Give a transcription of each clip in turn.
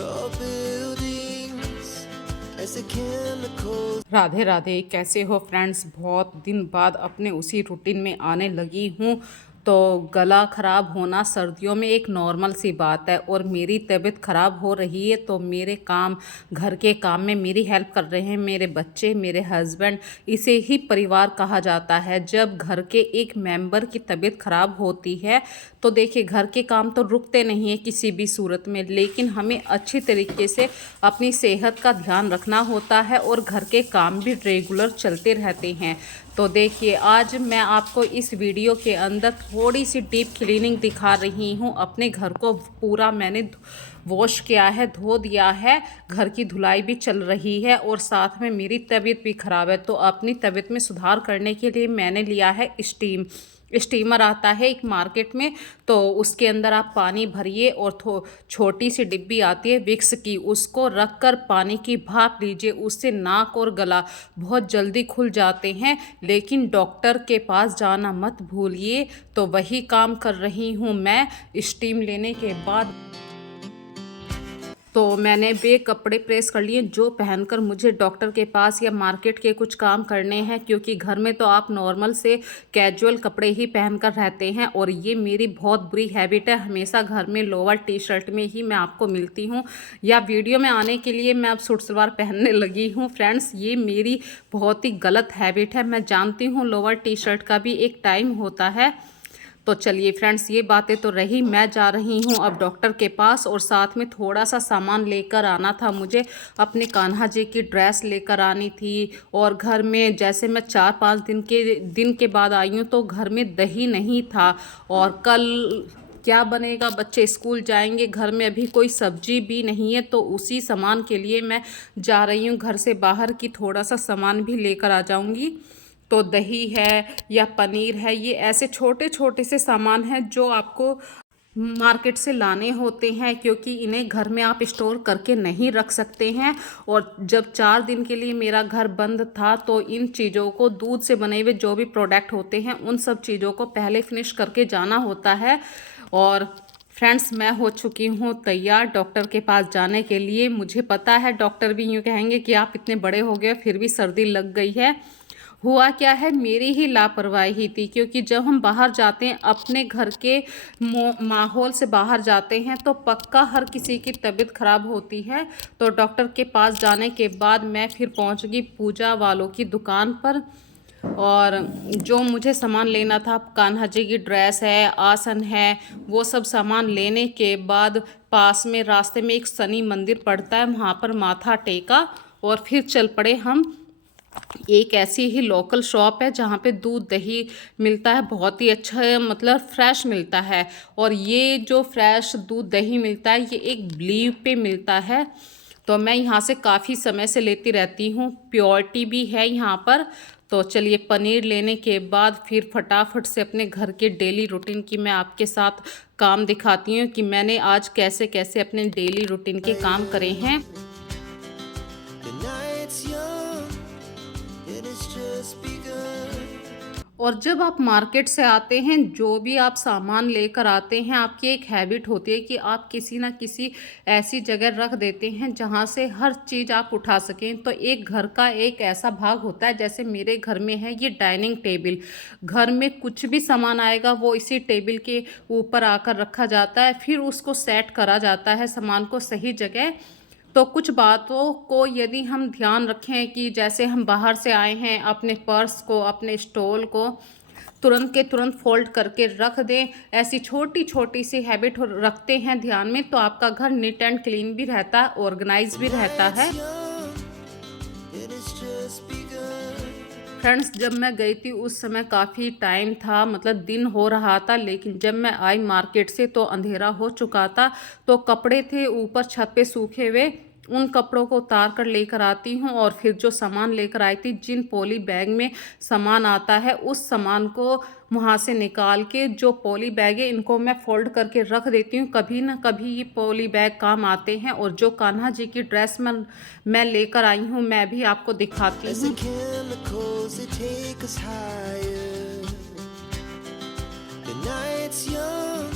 tall buildings as the chemicals. Radhe Radhe, कैसे हो friends. बहुत दिन बाद अपने उसी रूटीन में आने लगी हूँ। तो गला ख़राब होना सर्दियों में एक नॉर्मल सी बात है और मेरी तबीयत ख़राब हो रही है तो मेरे काम, घर के काम में मेरी हेल्प कर रहे हैं मेरे बच्चे, मेरे हस्बैंड। इसे ही परिवार कहा जाता है। जब घर के एक मेंबर की तबीयत ख़राब होती है तो देखिए, घर के काम तो रुकते नहीं हैं किसी भी सूरत में, लेकिन हमें अच्छी तरीके से अपनी सेहत का ध्यान रखना होता है और घर के काम भी रेगुलर चलते रहते हैं। तो देखिए, आज मैं आपको इस वीडियो के अंदर थोड़ी सी डीप क्लीनिंग दिखा रही हूँ। अपने घर को पूरा मैंने वॉश किया है, धो दिया है, घर की धुलाई भी चल रही है और साथ में मेरी तबीयत भी ख़राब है। तो अपनी तबीयत में सुधार करने के लिए मैंने लिया है स्टीमर आता है एक मार्केट में, तो उसके अंदर आप पानी भरिए और छोटी सी डिब्बी आती है विक्स की, उसको रख कर पानी की भाप लीजिए। उससे नाक और गला बहुत जल्दी खुल जाते हैं, लेकिन डॉक्टर के पास जाना मत भूलिए। तो वही काम कर रही हूँ मैं स्टीम लेने के बाद। तो मैंने वे कपड़े प्रेस कर लिए जो पहनकर मुझे डॉक्टर के पास या मार्केट के कुछ काम करने हैं, क्योंकि घर में तो आप नॉर्मल से कैजुअल कपड़े ही पहनकर रहते हैं और ये मेरी बहुत बुरी हैबिट है। हमेशा घर में लोअर टी शर्ट में ही मैं आपको मिलती हूँ, या वीडियो में आने के लिए मैं अब सूट सलवार पहनने लगी हूँ। फ्रेंड्स, ये मेरी बहुत ही गलत हैबिट है। मैं जानती हूँ लोअर टी शर्ट का भी एक टाइम होता है। तो चलिए फ्रेंड्स, ये बातें तो रही। मैं जा रही हूँ अब डॉक्टर के पास और साथ में थोड़ा सा सामान लेकर आना था मुझे। अपने कान्हा जी की ड्रेस लेकर आनी थी और घर में जैसे मैं 4-5 दिन के बाद आई हूँ तो घर में दही नहीं था और कल क्या बनेगा, बच्चे स्कूल जाएंगे, घर में अभी कोई सब्जी भी नहीं है। तो उसी सामान के लिए मैं जा रही हूँ घर से बाहर की थोड़ा सा सामान भी लेकर आ जाऊँगी। तो दही है या पनीर है, ये ऐसे छोटे छोटे से सामान हैं जो आपको मार्केट से लाने होते हैं, क्योंकि इन्हें घर में आप स्टोर करके नहीं रख सकते हैं। और जब 4 दिन के लिए मेरा घर बंद था तो इन चीज़ों को, दूध से बने हुए जो भी प्रोडक्ट होते हैं उन सब चीज़ों को पहले फिनिश करके जाना होता है। और फ्रेंड्स, मैं हो चुकी हूँ तैयार डॉक्टर के पास जाने के लिए। मुझे पता है डॉक्टर भी यूँ कहेंगे कि आप इतने बड़े हो गए फिर भी सर्दी लग गई है। हुआ क्या है, मेरी ही लापरवाही थी, क्योंकि जब हम बाहर जाते हैं, अपने घर के माहौल से बाहर जाते हैं, तो पक्का हर किसी की तबीयत ख़राब होती है। तो डॉक्टर के पास जाने के बाद मैं फिर पहुंच गई पूजा वालों की दुकान पर, और जो मुझे सामान लेना था, कान्हा जी की ड्रेस है, आसन है, वो सब सामान लेने के बाद पास में रास्ते में एक शनि मंदिर पड़ता है, वहाँ पर माथा टेका और फिर चल पड़े हम। एक ऐसी ही लोकल शॉप है जहाँ पे दूध दही मिलता है, बहुत ही अच्छा है, मतलब फ्रेश मिलता है। और ये जो फ्रेश दूध दही मिलता है ये एक लीव पे मिलता है, तो मैं यहाँ से काफ़ी समय से लेती रहती हूँ, प्योरिटी भी है यहाँ पर। तो चलिए, पनीर लेने के बाद फिर फटाफट से अपने घर के डेली रूटीन की मैं आपके साथ काम दिखाती हूँ कि मैंने आज कैसे कैसे अपने डेली रूटीन के काम करे हैं। The night's young, it has just begun. और जब आप मार्केट से आते हैं, जो भी आप सामान लेकर आते हैं, आपकी एक हैबिट होती है कि आप किसी ना किसी ऐसी जगह रख देते हैं जहां से हर चीज़ आप उठा सकें। तो एक घर का एक ऐसा भाग होता है, जैसे मेरे घर में है ये डाइनिंग टेबल। घर में कुछ भी सामान आएगा वो इसी टेबल के ऊपर आकर रखा जाता है, फिर उसको सेट करा जाता है सामान को सही जगह। तो कुछ बातों को यदि हम ध्यान रखें कि जैसे हम बाहर से आए हैं, अपने पर्स को, अपने स्टॉल को तुरंत के तुरंत फोल्ड करके रख दें, ऐसी छोटी छोटी सी हैबिट रखते हैं ध्यान में, तो आपका घर नीट एंड क्लीन भी रहता है, ऑर्गेनाइज भी रहता है। It has just begun. Friends, जब मैं गई थी उस समय काफ़ी टाइम था, मतलब दिन हो रहा था, लेकिन जब मैं आई मार्केट से तो अंधेरा हो चुका था। तो कपड़े थे ऊपर छत पे सूखे हुए, उन कपड़ों को उतार कर लेकर आती हूँ और फिर जो सामान लेकर आई थी, जिन पॉली बैग में सामान आता है, उस सामान को वहाँ से निकाल के जो पॉली बैग है इनको मैं फोल्ड करके रख देती हूँ। कभी ना कभी ये पॉली बैग काम आते हैं। और जो कान्हा जी की ड्रेस मैं लेकर आई हूँ, मैं भी आपको दिखाती As the हूँ। chemicals that take us higher. The night's young,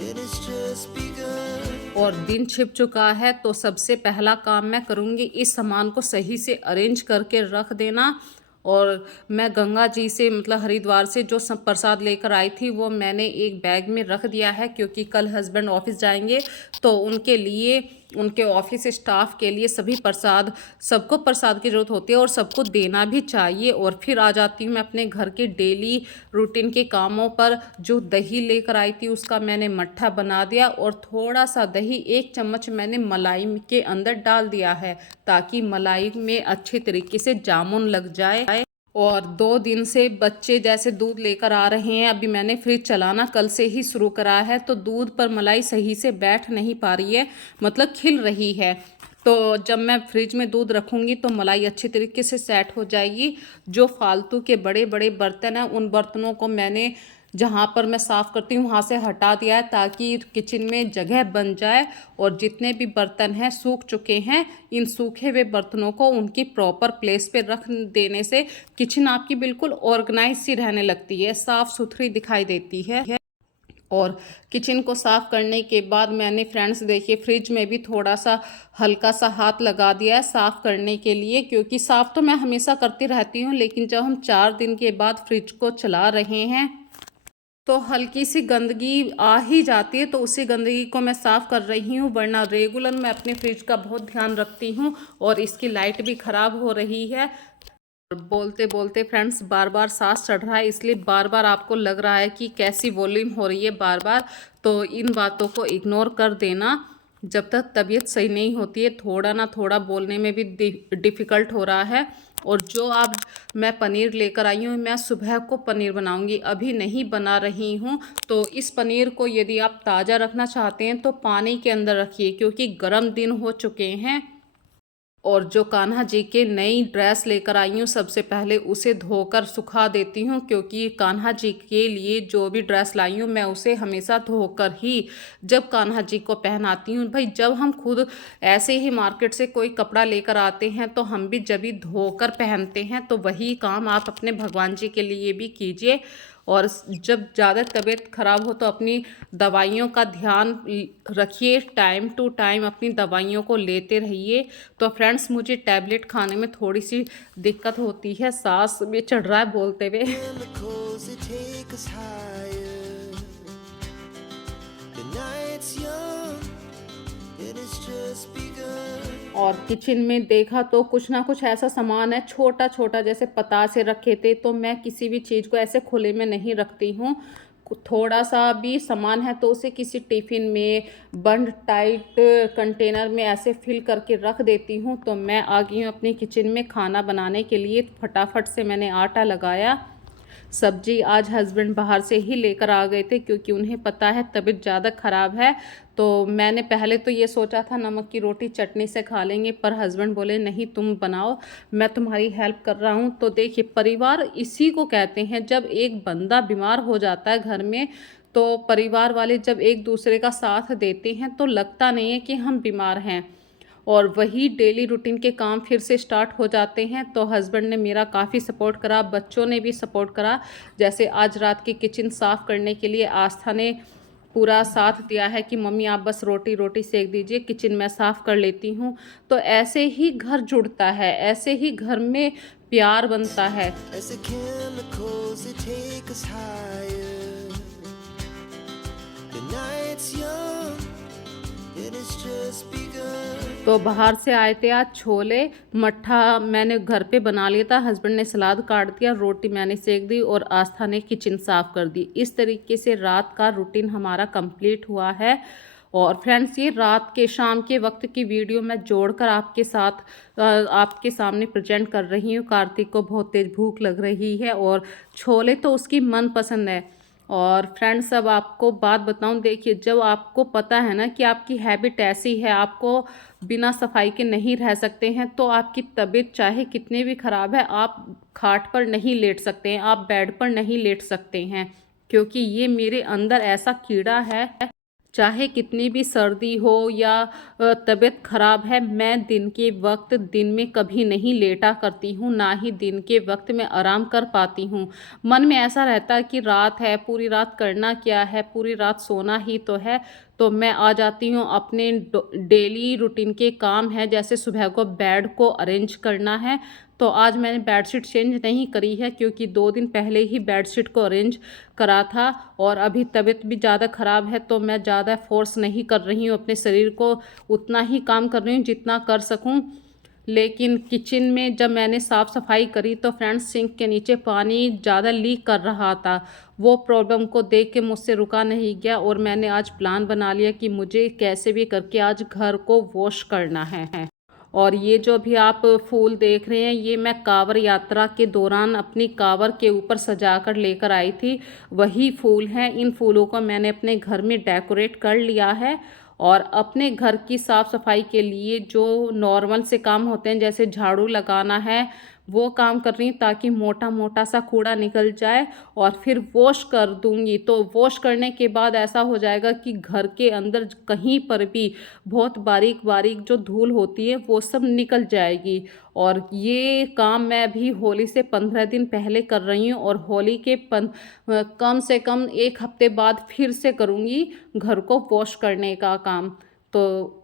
it has just begun. और दिन छिप चुका है तो सबसे पहला काम मैं करूँगी इस सामान को सही से अरेंज करके रख देना। और मैं गंगा जी से मतलब हरिद्वार से जो सब प्रसाद लेकर आई थी वो मैंने एक बैग में रख दिया है, क्योंकि कल हस्बैंड ऑफिस जाएंगे तो उनके लिए, उनके ऑफिस स्टाफ के लिए सभी प्रसाद, सबको प्रसाद की ज़रूरत होती है और सबको देना भी चाहिए। और फिर आ जाती हूँ मैं अपने घर के डेली रूटीन के कामों पर। जो दही लेकर आई थी उसका मैंने मट्ठा बना दिया और थोड़ा सा दही 1 चम्मच मैंने मलाई के अंदर डाल दिया है, ताकि मलाई में अच्छे तरीके से जामुन लग जाए। और 2 दिन से बच्चे जैसे दूध लेकर आ रहे हैं, अभी मैंने फ्रिज चलाना कल से ही शुरू करा है तो दूध पर मलाई सही से बैठ नहीं पा रही है, मतलब खिल रही है। तो जब मैं फ्रिज में दूध रखूँगी तो मलाई अच्छी तरीके से सेट हो जाएगी। जो फालतू के बड़े बड़े बर्तन हैं उन बर्तनों को मैंने जहाँ पर मैं साफ़ करती हूँ वहाँ से हटा दिया है, ताकि किचन में जगह बन जाए। और जितने भी बर्तन हैं सूख चुके हैं, इन सूखे हुए बर्तनों को उनकी प्रॉपर प्लेस पे रख देने से किचन आपकी बिल्कुल ऑर्गेनाइज सी रहने लगती है, साफ़ सुथरी दिखाई देती है। और किचन को साफ़ करने के बाद मैंने फ्रेंड्स देखिए फ्रिज में भी थोड़ा सा हल्का सा हाथ लगा दिया है साफ़ करने के लिए, क्योंकि साफ़ तो मैं हमेशा करती रहती हूँ, लेकिन जब हम 4 दिन के बाद फ्रिज को चला रहे हैं तो हल्की सी गंदगी आ ही जाती है, तो उसी गंदगी को मैं साफ़ कर रही हूँ। वरना रेगुलर मैं अपने फ्रिज का बहुत ध्यान रखती हूँ और इसकी लाइट भी ख़राब हो रही है। बोलते बोलते फ्रेंड्स बार बार सांस चढ़ रहा है, इसलिए बार बार आपको लग रहा है कि कैसी वॉल्यूम हो रही है बार बार, तो इन बातों को इग्नोर कर देना। जब तक तबीयत सही नहीं होती है थोड़ा ना थोड़ा बोलने में भी डिफ़िकल्ट हो रहा है। और जो आप, मैं पनीर लेकर आई हूँ, मैं सुबह को पनीर बनाऊंगी, अभी नहीं बना रही हूँ। तो इस पनीर को यदि आप ताज़ा रखना चाहते हैं तो पानी के अंदर रखिए, क्योंकि गर्म दिन हो चुके हैं। और जो कान्हा जी के नई ड्रेस लेकर आई हूँ सबसे पहले उसे धोकर सुखा देती हूँ, क्योंकि कान्हा जी के लिए जो भी ड्रेस लाई हूँ मैं उसे हमेशा धोकर ही जब कान्हा जी को पहनाती हूँ। भाई जब हम खुद ऐसे ही मार्केट से कोई कपड़ा लेकर आते हैं तो हम भी जब भी धोकर पहनते हैं, तो वही काम आप अपने भगवान जी के लिए भी कीजिए। और जब ज़्यादा तबीयत ख़राब हो तो अपनी दवाइयों का ध्यान रखिए, टाइम टू टाइम अपनी दवाइयों को लेते रहिए। तो फ्रेंड्स मुझे टैबलेट खाने में थोड़ी सी दिक्कत होती है, सांस में चढ़ रहा है बोलते हुए। chemicals that take us higher. The night's young, it has just begun. और किचन में देखा तो कुछ ना कुछ ऐसा सामान है छोटा छोटा, जैसे पतासे रखे थे, तो मैं किसी भी चीज़ को ऐसे खुले में नहीं रखती हूँ। थोड़ा सा भी सामान है तो उसे किसी टिफ़िन में बंद टाइट कंटेनर में ऐसे फिल करके रख देती हूँ। तो मैं आ गई हूँ अपनी किचन में खाना बनाने के लिए। फटाफट से मैंने आटा लगाया। सब्जी आज हस्बैंड बाहर से ही लेकर आ गए थे, क्योंकि उन्हें पता है तबीयत ज़्यादा ख़राब है। तो मैंने पहले तो ये सोचा था नमक की रोटी चटनी से खा लेंगे, पर हस्बैंड बोले नहीं तुम बनाओ, मैं तुम्हारी हेल्प कर रहा हूँ। तो देखिए परिवार इसी को कहते हैं, जब एक बंदा बीमार हो जाता है घर में तो परिवार वाले जब एक दूसरे का साथ देते हैं तो लगता नहीं है कि हम बीमार हैं। और वही डेली रूटीन के काम फिर से स्टार्ट हो जाते हैं। तो हस्बैंड ने मेरा काफ़ी सपोर्ट करा, बच्चों ने भी सपोर्ट करा। जैसे आज रात की किचन साफ़ करने के लिए आस्था ने पूरा साथ दिया है कि मम्मी आप बस रोटी रोटी सेक दीजिए, किचन मैं साफ़ कर लेती हूँ। तो ऐसे ही घर जुड़ता है, ऐसे ही घर में प्यार बनता है। As the chemicals that take us higher. The night's young, it has just begun. तो बाहर से आए थे आज छोले, मट्ठा मैंने घर पे बना लिया था, हस्बैंड ने सलाद काट दिया, रोटी मैंने सेक दी और आस्था ने किचन साफ़ कर दी। इस तरीके से रात का रूटीन हमारा कंप्लीट हुआ है। और फ्रेंड्स ये रात के शाम के वक्त की वीडियो मैं जोड़कर आपके साथ आपके सामने प्रेजेंट कर रही हूँ। कार्तिक को बहुत तेज़ भूख लग रही है और छोले तो उसकी मनपसंद है। और फ्रेंड्स अब आपको बात बताऊं, देखिए जब आपको पता है ना कि आपकी हैबिट ऐसी है, आपको बिना सफाई के नहीं रह सकते हैं, तो आपकी तबीयत चाहे कितनी भी ख़राब है आप खाट पर नहीं लेट सकते हैं, आप बेड पर नहीं लेट सकते हैं। क्योंकि ये मेरे अंदर ऐसा कीड़ा है, चाहे कितनी भी सर्दी हो या तबीयत ख़राब है, मैं दिन के वक्त दिन में कभी नहीं लेटा करती हूँ, ना ही दिन के वक्त में आराम कर पाती हूँ। मन में ऐसा रहता है कि रात है, पूरी रात करना क्या है, पूरी रात सोना ही तो है। तो मैं आ जाती हूँ अपने डेली रूटीन के काम है, जैसे सुबह को बेड को अरेंज करना है। तो आज मैंने बेडशीट चेंज नहीं करी है क्योंकि 2 दिन पहले ही बेडशीट को अरेंज करा था और अभी तबीयत भी ज़्यादा ख़राब है, तो मैं ज़्यादा फोर्स नहीं कर रही हूँ अपने शरीर को, उतना ही काम कर रही हूँ जितना कर सकूँ। लेकिन किचन में जब मैंने साफ़ सफाई करी तो फ्रेंड्स सिंक के नीचे पानी ज़्यादा लीक कर रहा था। वो प्रॉब्लम को देख के मुझसे रुका नहीं गया और मैंने आज प्लान बना लिया कि मुझे कैसे भी करके आज घर को वॉश करना है। और ये जो भी आप फूल देख रहे हैं, ये मैं कांवड़ यात्रा के दौरान अपनी कांवड़ के ऊपर सजा कर लेकर आई थी, वही फूल हैं। इन फूलों को मैंने अपने घर में डेकोरेट कर लिया है और अपने घर की साफ़ सफाई के लिए जो नॉर्मल से काम होते हैं, जैसे झाड़ू लगाना है, वो काम कर रही हूँ ताकि मोटा मोटा सा कूड़ा निकल जाए और फिर वॉश कर दूँगी। तो वॉश करने के बाद ऐसा हो जाएगा कि घर के अंदर कहीं पर भी बहुत बारीक बारीक जो धूल होती है वो सब निकल जाएगी। और ये काम मैं अभी होली से 15 दिन पहले कर रही हूँ और होली के कम से कम 1 हफ्ते बाद फिर से करूँगी घर को वॉश करने का काम। तो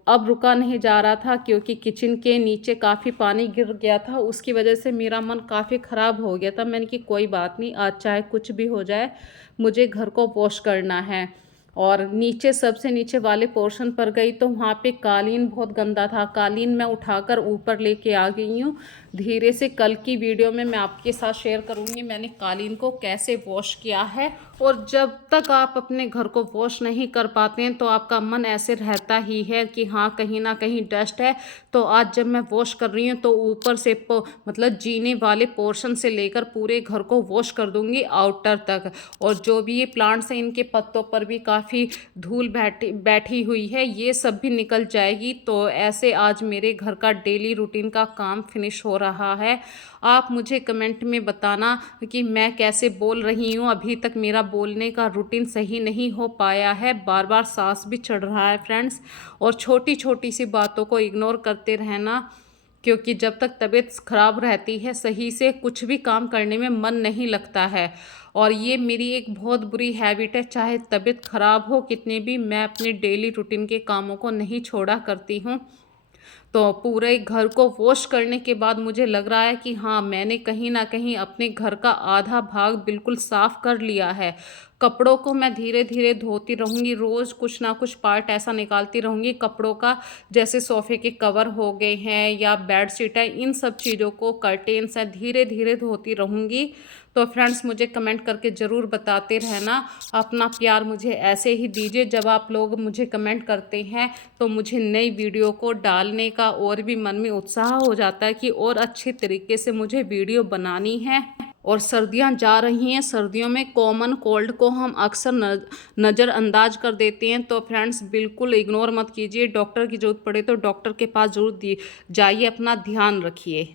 अब रुका नहीं जा रहा था क्योंकि किचन के नीचे काफ़ी पानी गिर गया था, उसकी वजह से मेरा मन काफ़ी ख़राब हो गया था। मैंने कि कोई बात नहीं, आज चाहे कुछ भी हो जाए मुझे घर को वॉश करना है। और नीचे सबसे नीचे वाले पोर्शन पर गई तो वहाँ पे कालीन बहुत गंदा था, कालीन मैं उठाकर ऊपर लेके आ गई हूँ। धीरे से कल की वीडियो में मैं आपके साथ शेयर करूँगी मैंने कालीन को कैसे वॉश किया है। और जब तक आप अपने घर को वॉश नहीं कर पाते हैं तो आपका मन ऐसे रहता ही है कि हाँ कहीं ना कहीं डस्ट है। तो आज जब मैं वॉश कर रही हूँ तो ऊपर से मतलब जीने वाले पोर्शन से लेकर पूरे घर को वॉश कर दूँगी आउटर तक। और जो भी ये प्लांट्स हैं इनके पत्तों पर भी काफ़ी धूल बैठी हुई है, ये सब भी निकल जाएगी। तो ऐसे आज मेरे घर का डेली रूटीन का काम फिनिश हो रहा है। आप मुझे कमेंट में बताना कि मैं कैसे बोल रही हूँ, अभी तक मेरा बोलने का रूटीन सही नहीं हो पाया है, बार बार सांस भी चढ़ रहा है फ्रेंड्स। और छोटी छोटी सी बातों को इग्नोर करते रहना क्योंकि जब तक तबीयत ख़राब रहती है सही से कुछ भी काम करने में मन नहीं लगता है। और ये मेरी एक बहुत बुरी हैबिट है, चाहे तबीयत ख़राब हो कितने भी, मैं अपने डेली रूटीन के कामों को नहीं छोड़ा करती हूँ। तो पूरे घर को वॉश करने के बाद मुझे लग रहा है कि हाँ मैंने कहीं ना कहीं अपने घर का आधा भाग बिल्कुल साफ़ कर लिया है। कपड़ों को मैं धीरे धीरे धोती रहूँगी, रोज़ कुछ ना कुछ पार्ट ऐसा निकालती रहूँगी कपड़ों का, जैसे सोफ़े के कवर हो गए हैं या बेड शीट है, इन सब चीज़ों को, कर्टेन्स हैं, धीरे धीरे धोती रहूँगी। तो फ्रेंड्स मुझे कमेंट करके ज़रूर बताते रहना, अपना प्यार मुझे ऐसे ही दीजिए। जब आप लोग मुझे कमेंट करते हैं तो मुझे नई वीडियो को डालने का और भी मन में उत्साह हो जाता है कि और अच्छे तरीके से मुझे वीडियो बनानी है। और सर्दियां जा रही हैं, सर्दियों में कॉमन कोल्ड को हम अक्सर नज़रअंदाज कर देते हैं। तो फ्रेंड्स बिल्कुल इग्नोर मत कीजिए, डॉक्टर की ज़रूरत पड़े तो डॉक्टर के पास ज़रूर जाइए, अपना ध्यान रखिए।